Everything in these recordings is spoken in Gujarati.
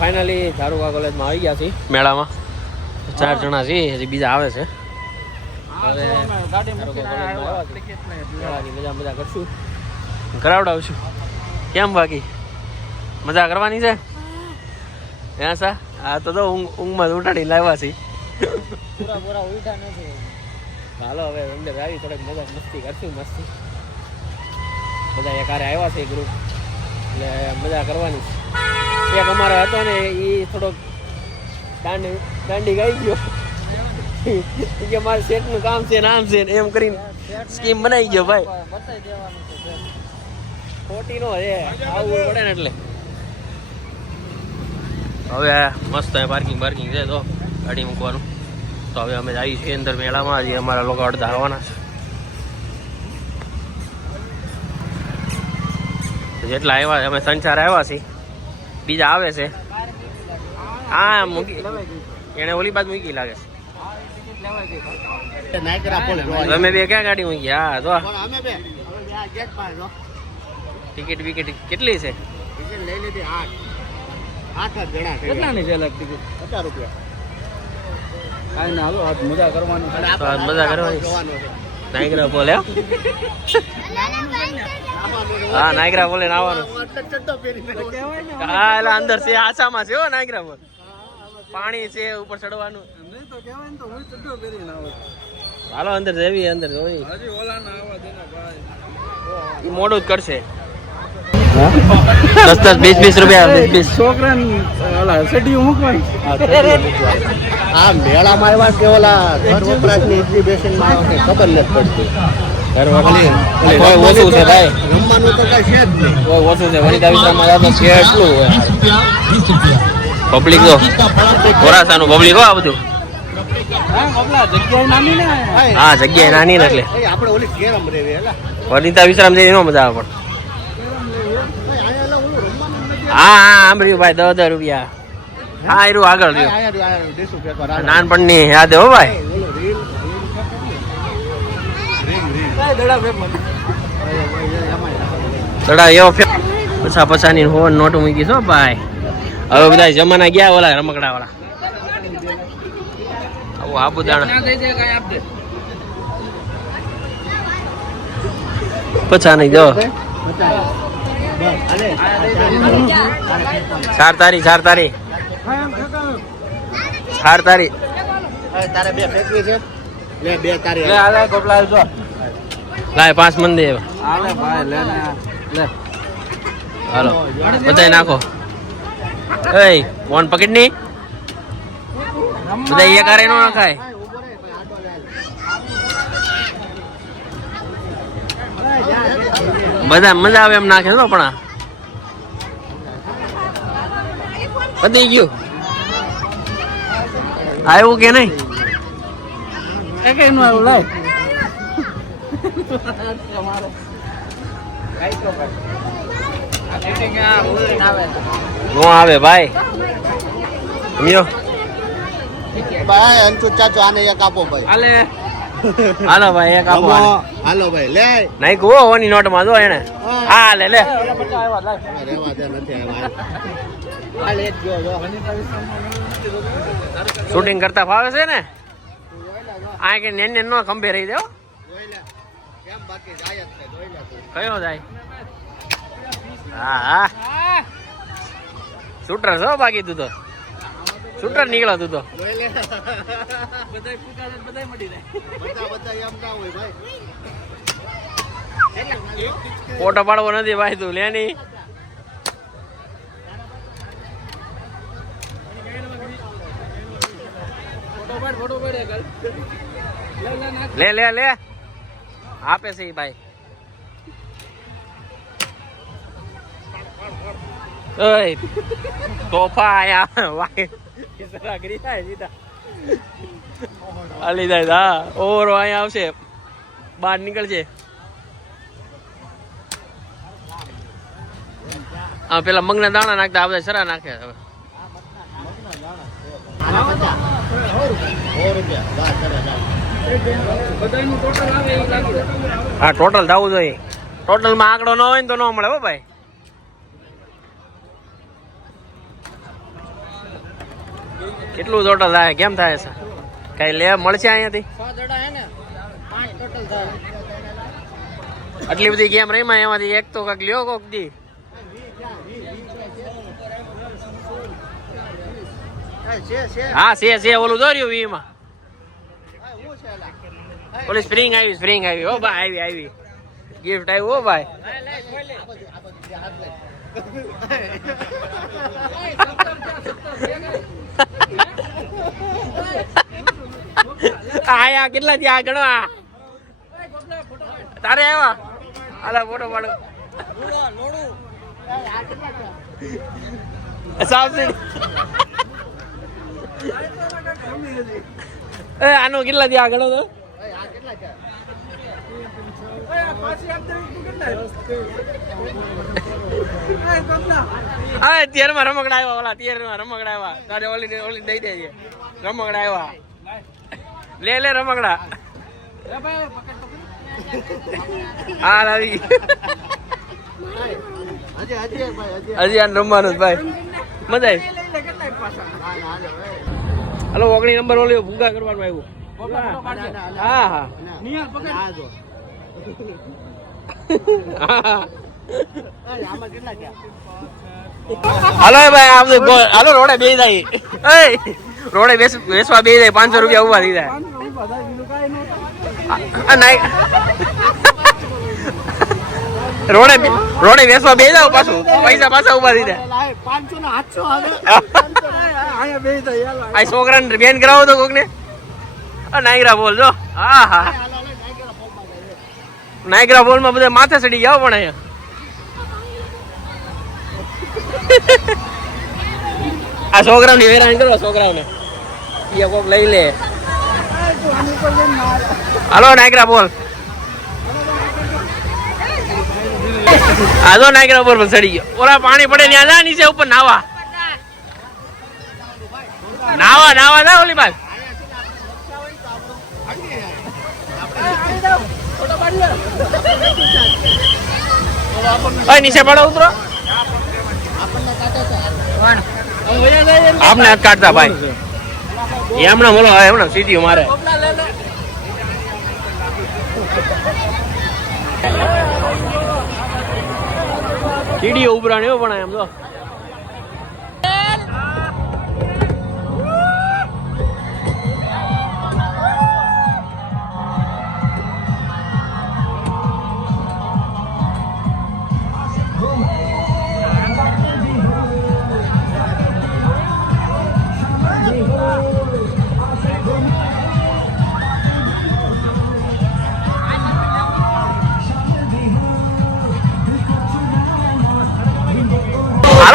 ફાઇનલી ધારુકા કોલેજમાં આવી ગયા છીએ મેળામાં 4 જણા છીએ હજી બીજા આવે છે મજા કરશું કરાવડાવશું કેમ બાકી મજા કરવાની છે હે સા હા તો ઊંઘમાં ઉઠાડી લાવ્યા છીએ પૂરા ઉઠા નથી હાલો હવે અંદર આવી થોડીક મજા મસ્તી કરશું મસ્તી બધા એકારે આવ્યા છે ગ્રુપ એટલે મજા કરવાની છે એક અમારે હતો ને એ થોડોક દાંડી ગાઈ ગયો કે મારે સેટનું કામ છે નામ છે એમ કરીને સ્કીમ બનાવી ગયો ભાઈ ખોટી નો છે આવવું પડે ને એટલે હવે મસ્ત પાર્કિંગ છે તો ગાડી મૂકવાનું તો હવે અમે આવી છીએ અંદર મેળામાં હજી અમારા લોકો અડધા આવવાના છે જેટલા આવ્યા અમે 3-4 આવ્યા છીએ બીજા આવે છે હા મૂકી એને ઓલી બાદ મૂકી લાગે છે તમે બે ક્યાં ગાડી મૂકી હા તો ટિકિટ વિકેટ કેટલી છે કેટલાની છે અલગ ટિકિટ 50 રૂપિયા કાઈ ના હાલો આજ મજા કરવાની નાયગ્રા બોલે હા નાયગ્રા બોલે આવવાનું હા એટલે અંદર છે આસામાં છે હો નાયગ્રા બોલ પાણી છે ઉપર ચડવાનું હાલો અંદર જેવી અંદર જોઈ મોડું જ કરશે 10-20 રૂપિયા 20 છોકરા સેટીઓ મૂકવાની આ મેળામાં આવ્યા કે ઓલા ઘર વપરાશની એક્ઝિબિશનમાં ખબર નથી પડતી કોઈ ઓછું છે ભાઈ રમવાનું તો કઈ છે જ નહીં કોઈ ઓછું છે વનિતા વિસ્તારમાં તો છે એટલું પબ્લિક તો ખોરાસાનું પબ્લિક હો આ બધું હા જગ્યા નાની ને એટલે આપણે ઓલી કેરમ રેવી હેલા વનિતા વિશ્રામ જઈને નો મજા આવે પણ હા આંબર્યું ભાઈ 10 રૂપિયા હા એરું આગળ રહ્યું નાનપણની યાદ હો ભાઈ દડા એવો પછાની હોન નોટ મૂકી છો ભાઈ હવે બધા જમાના ગયા ઓલા રમકડા વાળા આવું આબુદાણા પછાની જો 4 તારીખ તારે બે ફેક્ટરી છે લે 2 તારીખ લે આલે ગોપલા જો લાય 5 મન દે આલે ભાઈ લે હાલો બધાય નાખો એય ફોન પકડ ની બધા એક આરે નો નાખાય બધા મજા આવે એમ નાખે તો પણ પતી ગયું આવ્યું કે નહીં એક નું આવ્યું લાય નો આવે ભાઈ મ્યો ભાઈ અંચુ ચાચો આને એક આપો ભાઈ હાલે હાલો ભાઈ એક આપો હાલો ભાઈ લે નહીં કહો ઓની નોટ માં જો એને હા લે લે રેવા દે નથી આવ્યા લે જો શૂટિંગ કરતા ફાવે છે ને આ કે નેન નો ખંભે રહી દેવો કેમ બાકી જાય જ છે જોઈ લે કયો જાય હા શૂટર છો બાકી તું તો શૂટર નીકળો તું તો જોઈ લે બધાય પૂકા બધાય મટી જાય બધા એમ ના હોય ભાઈ ફોટો પાડવો નથી ભાઈ તું લેની લે લે લે આપે છે ભાઈ ઓય તોફા આયા ભાઈ ઇસરા ગરી જાય સીધા આલી જાય હા ઓરો અહીંયા આવશે બહાર નીકળજે હા પેલા મગના દાણા નાખતા આ બધા સરા નાખે હવે હા ટોટલ થવું જોઈએ ટોટલ માં આંકડો ન હોય ને તો ન મળે હો ભાઈ કેટલું ટોટલ થાય કેમ થાય છે કઈ લે મળશે અહીંયાથી 6 દડા હે ને 5 ટોટલ થાય આટલી બધી ગેમ રહીમાં એમાંથી એક તો કાંક લ્યો કોક દી હા છે ઓલું દોર્યું વીમાં ઓલી સ્પ્રિંગ આવી ઓ ભાઈ આવી ગિફ્ટ આવ્યું ઓ ભાઈ આયા કેટલા ત્યાં ગણો તારે આવ્યા હાલા ફોટો પાડો આનો કેટલા ત્યાં ગણો તો હા તેરમાં રમકડા આવ્યા ઓલા તેરમાં રમકડા આવ્યા તારે ઓલી દઈ દેજે રમકડા આવ્યા લે રમકડા હા લાવી હજી આ રમવાનું ભાઈ મજા આવી હાલો ઓગણી નંબર ઓલી ભૂંગા કરવાનું આવ્યું હા હાલો ભાઈ હાલો રોડે બે જાય રોડે વેસવા બે જાય 500 રૂપિયા ઉભા થઈ જાય રોડે વેસવા બે જાવ પાછું પૈસા પાછા ઉભા થઈ જાય 500 છોકરાને બેન કરાવો તો કોક ને નાયગ્રા બોલ જો હા નાયગ્રા બોલ માં બધા માથે ચડી જાવ પણ અહીંયા આ છોકરાઓની વેરાણ કરો છોકરાઓને કોક લઈ લે હાલો નાયગ્રા બોલ આ જો નાયગ્રા બોલ પર ચડી ગયો ઓલા પાણી પડે ત્યાં જા નીચે ઉપર નાવા ના ઓલી બાદ નીચે પડો ઉતરો આપને હાથ કાઢતા ભાઈ એમણે બોલો એમણે સીટીઓ મારે કીડીઓ ઉભરાણી એવો પણ એમ તો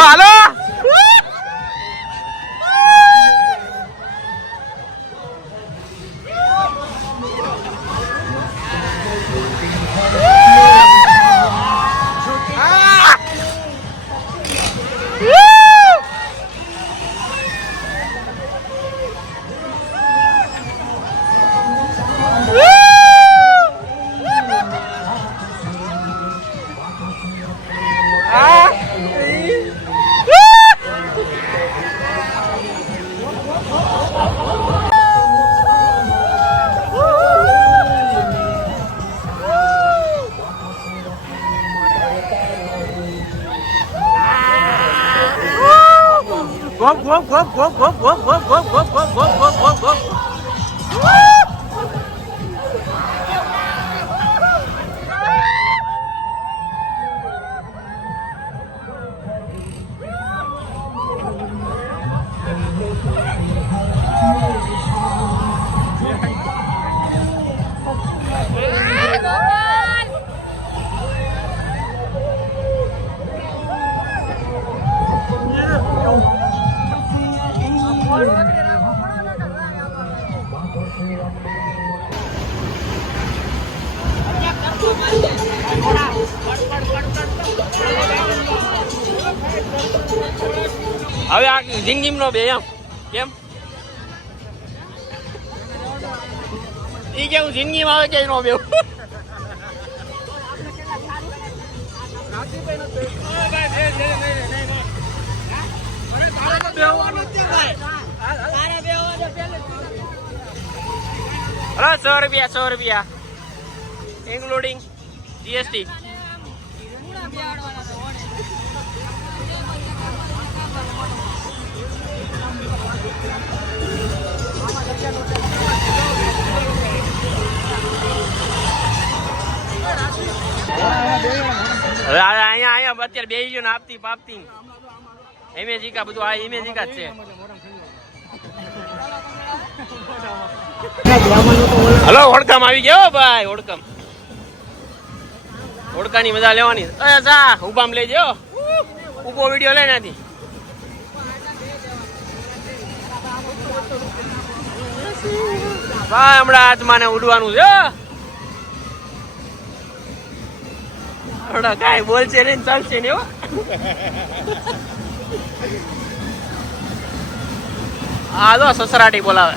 હાલો હવે આ જિંદગી નો બે એમ કેમ ઈ કેવું જિંદગી માં આવે કે નો બે હલો 100 રૂપિયા ઇન્ક્લુડિંગ જીએસટી. હવે અહીંયા અત્યારે બે ગયો ને આપતી પાપતી ઇમેજિકા બધું આ ઇમેજિકા જ છે. હલો ઓળખામ આવી ગયો ભાઈ. ઓળખાની મજા લેવાની. જા ઉભામ લેજો ઉભો વિડીયો લે નાથી. ભાઈ હમણાં આત્માને ઉડવાનું છે. કઈ બોલશે ને ચાલશે ને. આ તો સસરાટી બોલાવે.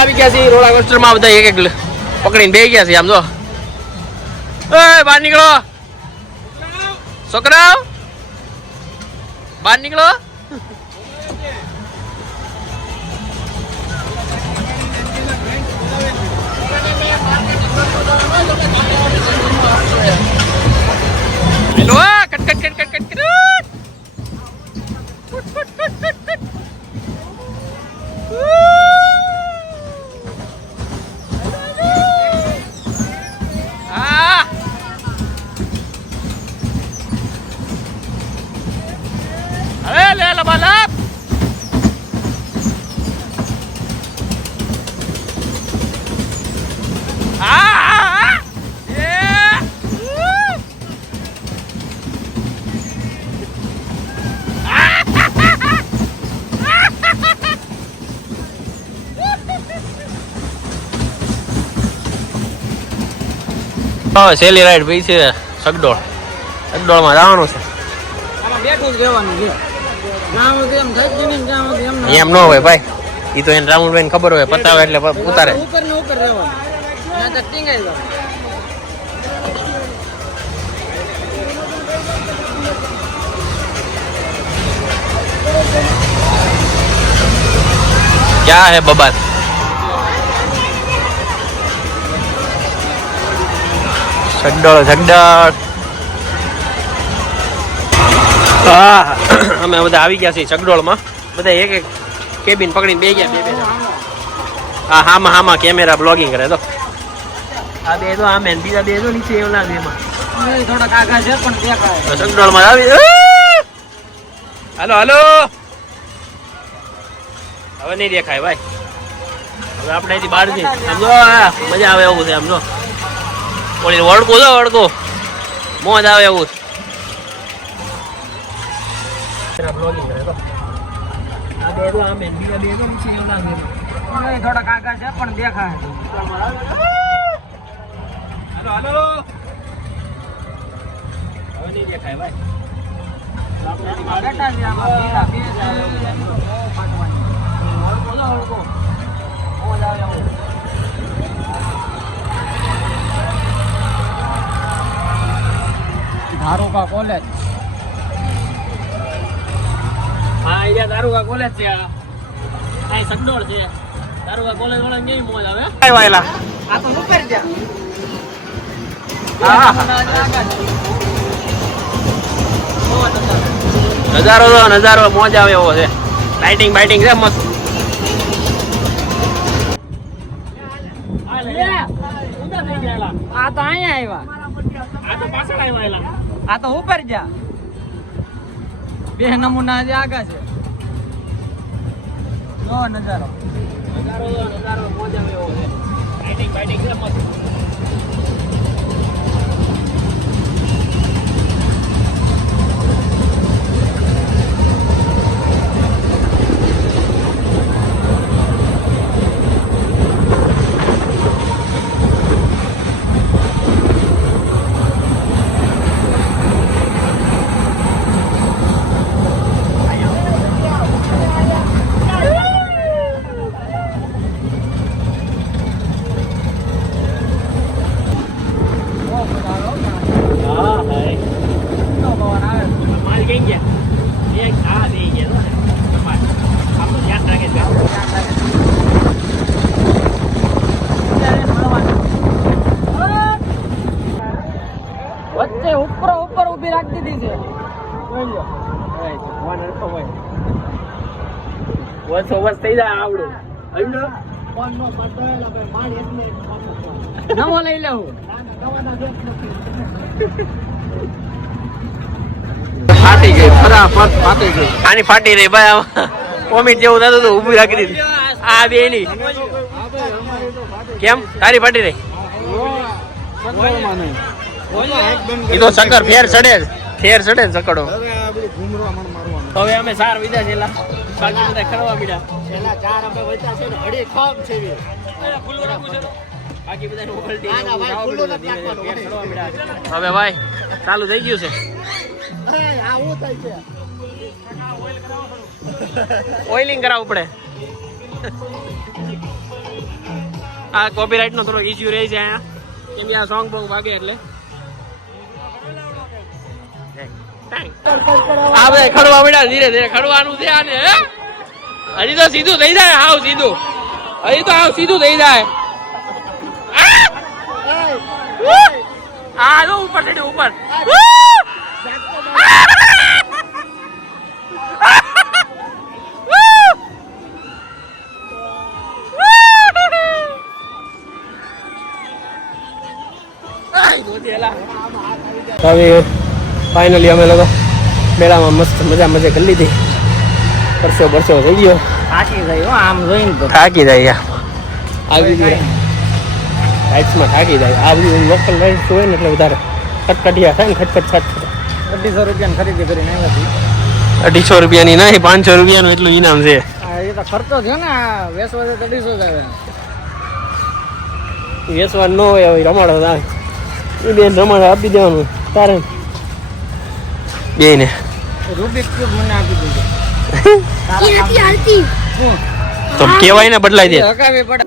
આવી ગયા છે રોલર કોસ્ટર માં. બધા એક પકડીને બેસી ગયા છે. આમ જો બહાર નીકળો છોકરાઓ, બહાર નીકળો. Hello cut. Balap. Yeah. સેલી રાઈડ ભાઈ છે સગડોળમાં જવાનું છે. બેઠું જ રહેવાનું છે. એમ ન હોય ભાઈ. ઈ તો એને રામુલભાઈ ને ખબર હોય પતાવે એટલે ઉતારે. ઉપર ને ઉપર રહેવાનું. क्या है बबाल? સગડોળ. હા અમે બધા આવી ગયા છીએ સગડોળમાં. બધા એક એક કેબિન પકડીને બે ગયા. બે હા હામાં કેમેરા બ્લોગિંગ કરે તો આ બે તો આમે બીજા બે તો નીચે એવલા બેમાં થોડાક આગા છે પણ દેખાય. સગડોળમાં આવી. હાલો હવે નહીં દેખાય ભાઈ. હવે આપણે અહીંથી બહાર જઈએ. સમજો મજા આવે એવું છે. સમજો ઓલી વળકો મોજ આવે એવું. થોડાક આગા છે પણ દેખાય. હાલો હવે નહીં દેખાય ભાઈ. બેઠા છે આમાં બે મોજ આવે એવું. ધારુકા કોલેજ. હા અહીંયા દારૂકા કોલેજ છે. આ સગડોળ છે. દારૂકા કોલેજ વાળા કેવી મોજ આવે. વાયલા આ તો ઉપર જા. નજારો મોજ આવે એવો છે. લાઇટિંગ છે મસ્ત. આ તો અહીંયા આવ્યા. આ તો ઉપર જા. બે નમૂના જે આગા છે. જો નજારો નજારો મોજ આવે એવો છે. લાઇટિંગ બાઇટિંગ છે મસ્ત. હા હાય માલ કઈ ગયા એક હા દઈ ગયા આપણું ધ્યાન રાખે છે. વચ્ચે ઉપર ઉપર ઊભી રાખી દીધી છે વર્ષો વર્ષ થઈ જાય આવડું નવો લઈ લેવું ફાટી ગઈ ફટાફટ ફાટી ગઈ આની ફાટી રહી ભાઈ કોમિટ જેવું થતું હતું ઊભી રાખી દીધી આ બે ની કેમ તારી ફાટી રહી એ તો ચક્કર ફેર ચડે ને ચકડો હવે અમે સાર વિધા છે બાકી બધા ખરવા મીડા એના ચાર અમે વચ્ચા છે ને અડી ખમ છે બાકી બધા ના, ના, ભાઈ, ખુલ્લું નથી રાખવાનું. હવે ભાઈ ચાલુ થઈ ગયું છે આ હું થાય છે ઓઇલિંગ કરાવવું પડે આ કોપીરાઇટ નો થોડો ઇશ્યુ રહે છે અહીંયા કેમ કે આ સોંગ બોંગ વાગે એટલે આ બધા ખડવા મળ્યા ધીરે ધીરે ખડવાનું છે આને હજી તો સીધું થઈ જાય હાવ સીધું હજી તો હાવ સીધું થઈ જાય આ જો ઉપર ચડ્યું ઉપર હવે ફાઇનલી અમે લોકો મેળામાં મસ્ત મજા કરી લીધી પરસો થઈ ગયો થાકી ગઈ હો આમ જોઈને તો થાકી જાય આવી રાઇડ્સમાં થાકી જાય આ બધી લોકલ રાઇડ્સ હોય ને એટલે વધારે ખટખટિયા થાય ને ખટખટ 250 રૂપિયાની ખરીદી કરીને આવ્યા 250 રૂપિયાની નહીં 500 રૂપિયાનું એટલું ઇનામ છે એ તો ખર્ચો થયો ને વેસવા તો 250 જ આવે વેચવાનું ન હોય હવે રમાડો થાય એ બેન રમાડો આપી દેવાનું તારે બેને રૂબિક ક્યુબ મને આપી દીધું તો કેવાય ને બદલાઈ દે હકાવી પડે